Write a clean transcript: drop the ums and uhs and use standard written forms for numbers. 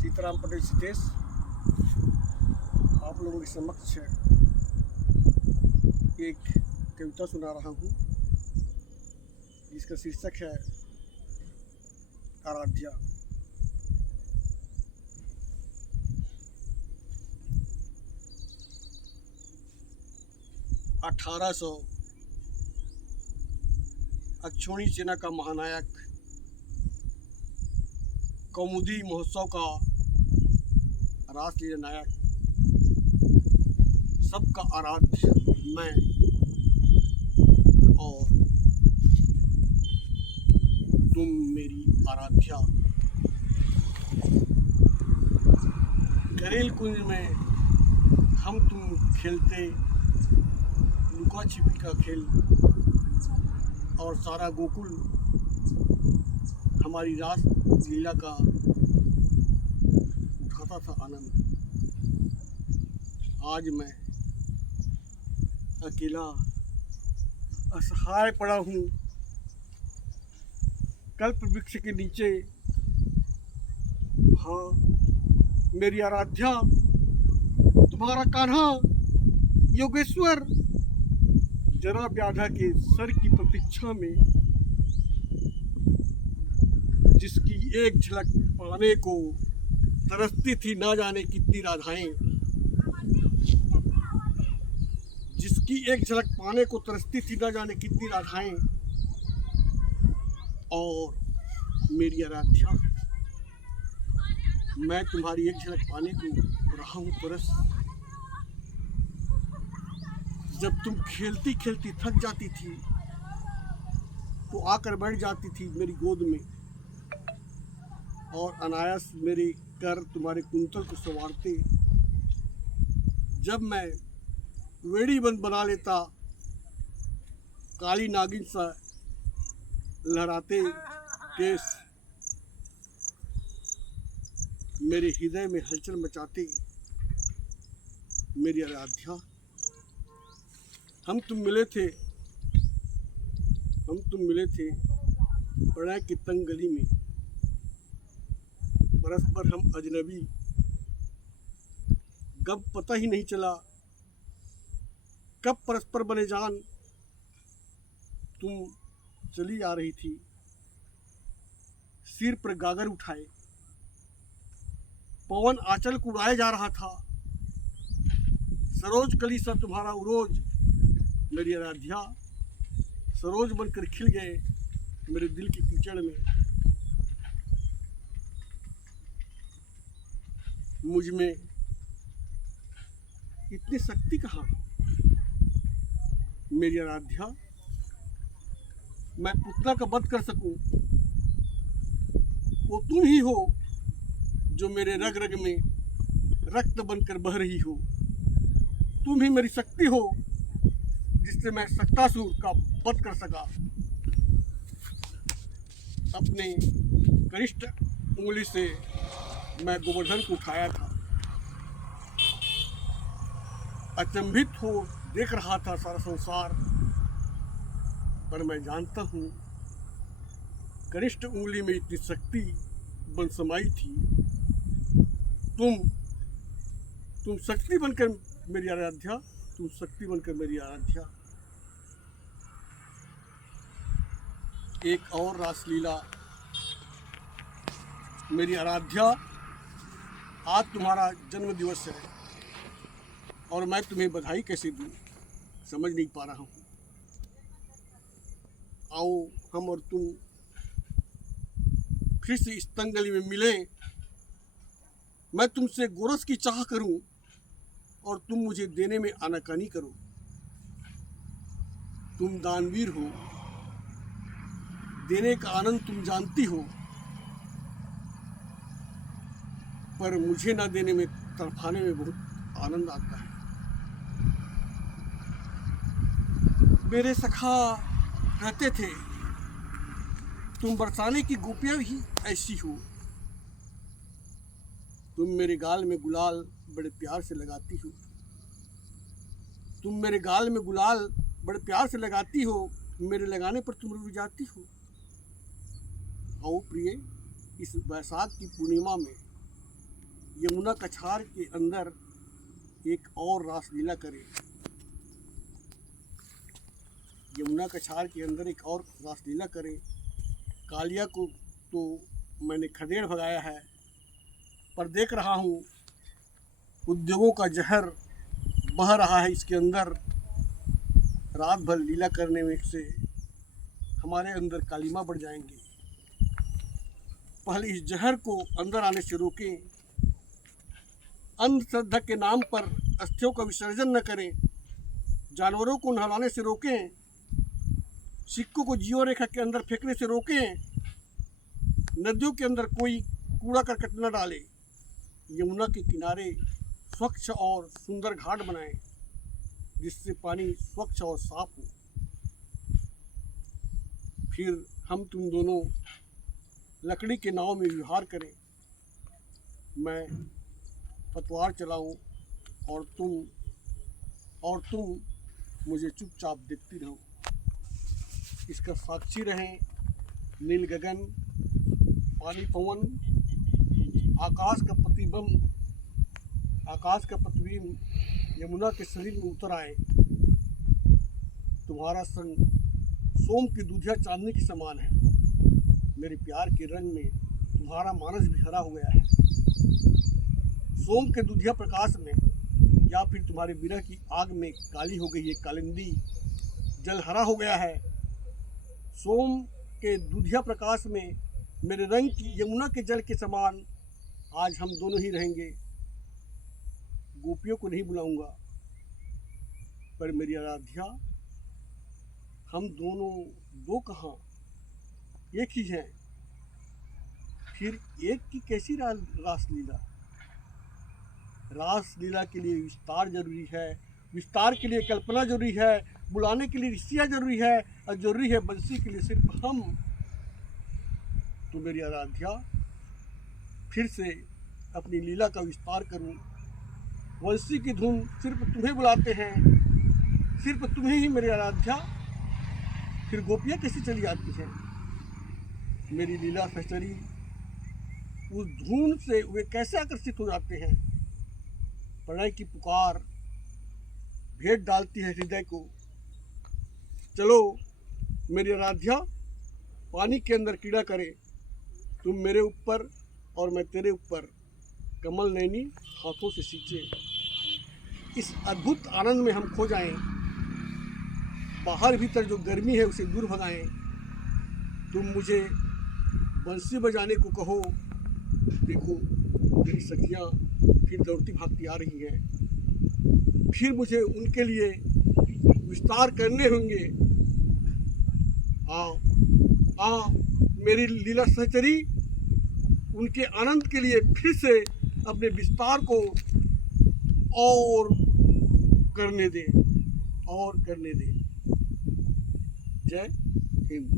सीताराम पटेल सितेश आप लोगों के समक्ष एक कविता सुना रहा हूँ जिसका शीर्षक है आराध्या। अठारह अक्षौणी सेना का महानायक कौमुदी महोत्सव का रासलीला नायक सबका आराध्य मैं और तुम मेरी आराध्या। करेल कुंज में हम तुम खेलते लुका छिपी का खेल और सारा गोकुल हमारी रास लीला का उठाता था आनंद। आज मैं अकेला असहाय पड़ा हूँ कल्प वृक्ष के नीचे। हाँ मेरी आराध्या, तुम्हारा कान्हा योगेश्वर जरा व्याधा के सर की प्रतीक्षा में, जिसकी एक झलक पाने को तरसती थी ना जाने कितनी राधाएं, जिसकी एक झलक पाने को तरसती थी ना जाने कितनी राधाएं। और मेरी आराध्या, मैं तुम्हारी एक झलक पाने को रहा हूँ तरस। जब तुम खेलती खेलती थक जाती थी तो आकर बैठ जाती थी मेरी गोद में और अनायास मेरे कर तुम्हारे कुंतल को संवारते। जब मैं वेड़ी बंद बना लेता काली नागिन सा लहराते केस मेरे हृदय में हलचल मचाते। मेरी आराध्या, हम तुम मिले थे प्रणय की तंग गली में, परस्पर हम अजनबी, कब पता ही नहीं चला कब परस्पर बने जान। तुम चली आ रही थी सिर पर गागर उठाए, पवन आंचल को उड़ाए जा रहा था, सरोज कली सा तुम्हारा उरोज। मेरी आराध्या, सरोज बनकर खिल गए मेरे दिल की कीचड़ में। मुझ में इतनी शक्ति कहाँ। मेरी आराध्या, मैं पुतना का वध कर सकूं, वो तुम ही हो जो मेरे रग रग में रक्त बनकर बह रही हो। तुम ही मेरी शक्ति हो जिससे मैं शक्तासुर का वध कर सका। अपने कनिष्ठ उंगली से मैं गोवर्धन को उठाया था, अचंभित हो देख रहा था सारा संसार, पर मैं जानता हूँ कनिष्ठ उंगली में इतनी शक्ति बन समाई थी। तुम शक्ति बनकर मेरी आराध्या, तुम शक्ति बनकर मेरी आराध्या। एक और रासलीला। मेरी आराध्या, आज तुम्हारा जन्म दिवस है और मैं तुम्हें बधाई कैसे दूं समझ नहीं पा रहा हूँ। आओ हम और तुम फिर से इस तंग गली में मिलें। मैं तुमसे गोरस की चाह करूं और तुम मुझे देने में आनाकानी करो। तुम दानवीर हो, देने का आनंद तुम जानती हो, पर मुझे ना देने में तड़फाने में बहुत आनंद आता है। मेरे सखा कहते थे तुम बरसाने की गोपियां भी ऐसी हो। तुम मेरे गाल में गुलाल बड़े प्यार से लगाती हो, तुम मेरे गाल में गुलाल बड़े प्यार से लगाती हो, मेरे लगाने पर तुम रुक जाती हो। आओ प्रिय, इस बैसाख की पूर्णिमा में यमुना कछार के अंदर एक और रासलीला करे। यमुना कछार के अंदर एक और रासलीला करे। कालिया को तो मैंने खदेड़ भगाया है, पर देख रहा हूँ उद्योगों का जहर बह रहा है इसके अंदर। रात भर लीला करने में से हमारे अंदर कालिमा बढ़ जाएंगे। पहले इस जहर को अंदर आने से रोकें। अंधश्रद्धा के नाम पर अस्थियों का विसर्जन न करें। जानवरों को नहलाने से रोकें। सिक्कों को जीवन रेखा के अंदर फेंकने से रोकें। नदियों के अंदर कोई कूड़ा करकट न डाले। यमुना के किनारे स्वच्छ और सुंदर घाट बनाएं, जिससे पानी स्वच्छ और साफ हो। फिर हम तुम दोनों लकड़ी के नाव में विहार करें। मैं पतवार चलाऊं और तुम मुझे चुपचाप देखती रहो। इसका साक्षी रहें नील गगन, पानी पवन, आकाश का प्रतिबिंब यमुना के शरीर में उतर आए। तुम्हारा संग सोम की दूधिया चांदनी के समान है। मेरे प्यार के रंग में तुम्हारा मानस भी हरा हो गया है। सोम के दूधिया प्रकाश में या फिर तुम्हारे विरह की आग में काली हो गई है कालिंदी, जल हरा हो गया है। सोम के दूधिया प्रकाश में मेरे रंग की यमुना के जल के समान आज हम दोनों ही रहेंगे। गोपियों को नहीं बुलाऊंगा, पर मेरी आराध्या, हम दोनों दो कहाँ, एक ही हैं। फिर एक की कैसी रासलीला? रासलीला के लिए विस्तार जरूरी है, विस्तार के लिए कल्पना जरूरी है, बुलाने के लिए ऋषियाँ जरूरी है, और जरूरी है बंसी के लिए सिर्फ हम। तो मेरी आराध्या, फिर से अपनी लीला का विस्तार करूं। बंसी की धुन सिर्फ तुम्हें बुलाते हैं, सिर्फ तुम्हें ही मेरी आराध्या। फिर गोपियाँ कैसी चली आती हैं? मेरी लीला सहचरी, उस धुन से वे कैसे आकर्षित हो जाते हैं? प्रणय की पुकार भेंट डालती है हृदय को। चलो मेरी आराध्या, पानी के अंदर कीड़ा करे। तुम मेरे ऊपर और मैं तेरे ऊपर कमल नैनी हाथों से सींचे। इस अद्भुत आनंद में हम खो जाएं। बाहर भीतर जो गर्मी है उसे दूर भगाएं। तुम मुझे बंसी बजाने को कहो। देखो मेरी सखियाँ फिर दौड़ती भागती आ रही हैं। फिर मुझे उनके लिए विस्तार करने होंगे। मेरी लीला सहचरी, उनके आनंद के लिए फिर से अपने विस्तार को और करने दें। जय हिंद।